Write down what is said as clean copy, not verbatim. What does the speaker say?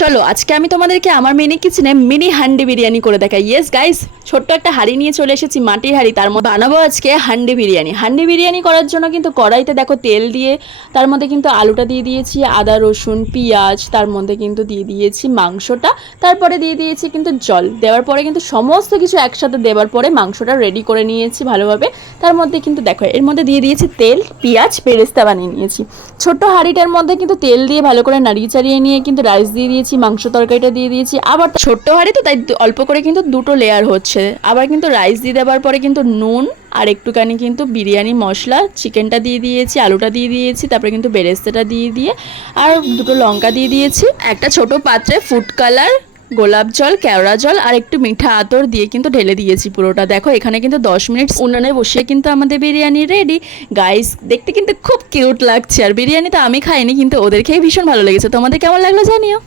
চলো আজকে আমি তোমাদেরকে আমার মিনি কিচেনে মিনি হান্ডি বিরিয়ানি করে দেখাই। ইয়েস গাইস, ছোট্ট একটা হাঁড়ি নিয়ে চলে এসেছি, মাটির হাঁড়ি। তার মধ্যে বানাবো আজকে হান্ডি বিরিয়ানি। হান্ডি বিরিয়ানি করার জন্য কিন্তু কড়াইতে দেখো তেল দিয়ে তার মধ্যে কিন্তু আলুটা দিয়ে দিয়েছি, আদা রসুন পেঁয়াজ, তার মধ্যে কিন্তু দিয়ে দিয়েছি মাংসটা, তারপরে দিয়ে দিয়েছি কিন্তু জল। দেওয়ার পরে কিন্তু সমস্ত কিছু একসাথে দেওয়ার পরে মাংসটা রেডি করে নিয়েছি ভালোভাবে। তার মধ্যে কিন্তু দেখো এর মধ্যে দিয়ে দিয়েছি তেল, পেঁয়াজ, বেরেস্তা বানিয়ে নিয়েছি। ছোট্ট হাঁড়িটার মধ্যে কিন্তু তেল দিয়ে ভালো করে নাড়িয়ে চাড়িয়ে নিয়ে কিন্তু রাইস দিয়ে দিয়েছি, মাংস তরকারিটা দিয়ে দিয়েছি। আবার ছোট্ট হাঁড়ি তো তাই অল্প করে কিন্তু দুটো লেয়ার হচ্ছে। আবার কিন্তু রাইস দিয়ে দেওয়ার পরে কিন্তু নুন আর একটুখানি কিন্তু বিরিয়ানি মশলা, চিকেনটা দিয়ে দিয়েছি, আলুটা দিয়ে দিয়েছি, তারপরে কিন্তু বেরেস্তাটা দিয়ে আর দুটো লঙ্কা দিয়ে দিয়েছি। একটা ছোট পাত্রে ফুড কালার, গোলাপ জল, কেওড়া জল আর একটু মিঠা আতর দিয়ে কিন্তু ঢেলে দিয়েছি পুরোটা। দেখো এখানে কিন্তু 10 মিনিট উনুনে বসিয়ে কিন্তু আমাদের বিরিয়ানি রেডি। গাইস দেখতে কিন্তু খুব কিউট লাগছে। আর বিরিয়ানি তো আমি খাইনি, কিন্তু ওদের খেয়ে ভীষণ ভালো লেগেছে। তোমাদের কেমন লাগলো জানিও।